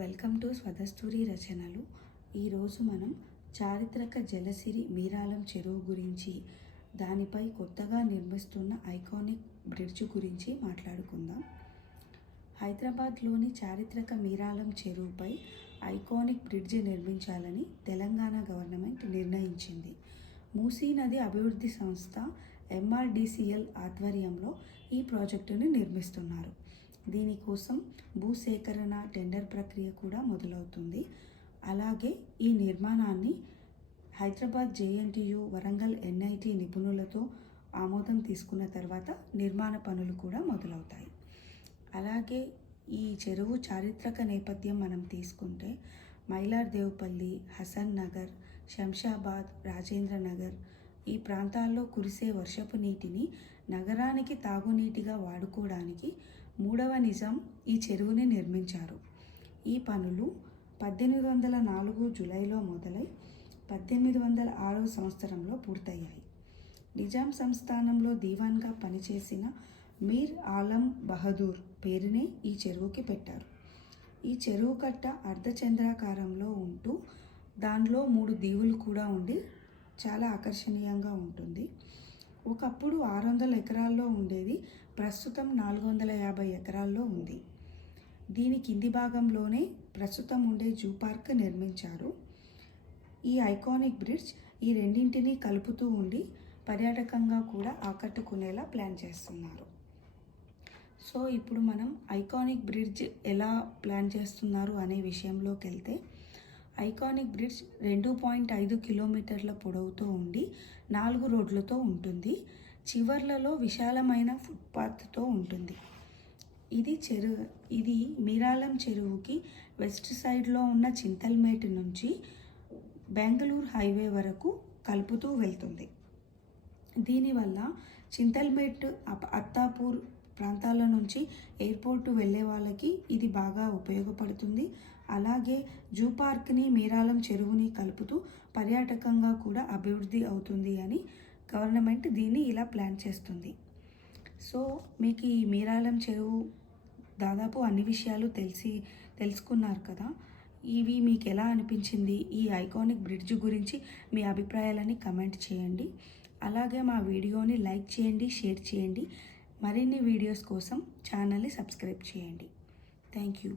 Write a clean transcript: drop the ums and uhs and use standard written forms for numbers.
Welcome to స్వదస్తూరి రచనలు. ఈరోజు మనం చారిత్రక జలసిరి మీరాలం చెరువు గురించి, దానిపై కొత్తగా నిర్మిస్తున్న ఐకానిక్ బ్రిడ్జ్ గురించి మాట్లాడుకుందాం. హైదరాబాద్లోని చారిత్రక మీరాలం చెరువుపై ఐకానిక్ బ్రిడ్జ్ నిర్మించాలని తెలంగాణ గవర్నమెంట్ నిర్ణయించింది. మూసీ నది అభివృద్ధి సంస్థ MRDCL ఆధ్వర్యంలో ఈ ప్రాజెక్టును నిర్మిస్తున్నారు. దీనికోసం భూసేకరణ టెండర్ ప్రక్రియ కూడా మొదలవుతుంది. అలాగే ఈ నిర్మాణాన్ని హైదరాబాద్ JNTU, వరంగల్ NIT నిపుణులతో ఆమోదం తీసుకున్న తర్వాత నిర్మాణ పనులు కూడా మొదలవుతాయి. అలాగే ఈ చెరువు చారిత్రక నేపథ్యం మనం తీసుకుంటే మైలార్దేవ్పల్లి, హసన్ నగర్, శంషాబాద్, రాజేంద్ర నగర్ ఈ ప్రాంతాల్లో కురిసే వర్షపు నీటిని నగరానికి తాగునీటిగా వాడుకోవడానికి 3వ నిజాం ఈ చెరువుని నిర్మించారు. ఈ పనులు 1804 జూలైలో మొదలై 1806 సంవత్సరంలో పూర్తయ్యాయి. నిజాం సంస్థానంలో దీవాన్గా పనిచేసిన మీర్ ఆలం బహదూర్ పేరునే ఈ చెరువుకి పెట్టారు. ఈ చెరువు కట్ట అర్ధచంద్రాకారంలో ఉంటూ దానిలో 3 దీవులు కూడా ఉండి చాలా ఆకర్షణీయంగా ఉంటుంది. ఒకప్పుడు 600 ఎకరాల్లో ఉండేది, ప్రస్తుతం 450 ఎకరాల్లో ఉంది. దీని కింది భాగంలోనే ప్రస్తుతం ఉండే జూ పార్క్ నిర్మించారు. ఈ ఐకానిక్ బ్రిడ్జ్ ఈ రెండింటినీ కలుపుతూ ఉండి పర్యాటకంగా కూడా ఆకట్టుకునేలా ప్లాన్ చేస్తున్నారు. సో ఇప్పుడు మనం ఐకానిక్ బ్రిడ్జ్ ఎలా ప్లాన్ చేస్తున్నారు అనే విషయంలోకి వెళ్తే, ఐకానిక్ బ్రిడ్జ్ 2.5 కిలోమీటర్ల పొడవుతో ఉండి 4 రోడ్లతో ఉంటుంది. చివర్లలో విశాలమైన ఫుట్పాత్తో ఉంటుంది. ఇది మీరాలం చెరువుకి వెస్ట్ సైడ్లో ఉన్న చింతల్మేట్ నుంచి బెంగళూరు హైవే వరకు కలుపుతూ వెళ్తుంది. దీనివల్ల చింతల్మేట్, అత్తాపూర్ ప్రాంతాల నుంచి ఎయిర్పోర్టు వెళ్ళే వాళ్ళకి ఇది బాగా ఉపయోగపడుతుంది. అలాగే జూ పార్క్ని, మీరాలం చెరువుని కలుపుతూ పర్యాటకంగా కూడా అభివృద్ధి అవుతుంది అని గవర్నమెంట్ దీన్ని ఇలా ప్లాన్ చేస్తుంది. సో మీకు ఈ మీరాలం చెరువు దాదాపు అన్ని విషయాలు తెలుసుకున్నారు కదా. ఇవి మీకు ఎలా అనిపించింది? ఈ ఐకానిక్ బ్రిడ్జ్ గురించి మీ అభిప్రాయాలని కమెంట్ చేయండి. అలాగే మా వీడియోని లైక్ చేయండి, షేర్ చేయండి. మరిన్ని వీడియోస్ కోసం ఛానల్ని సబ్స్క్రైబ్ చేయండి. Thank you.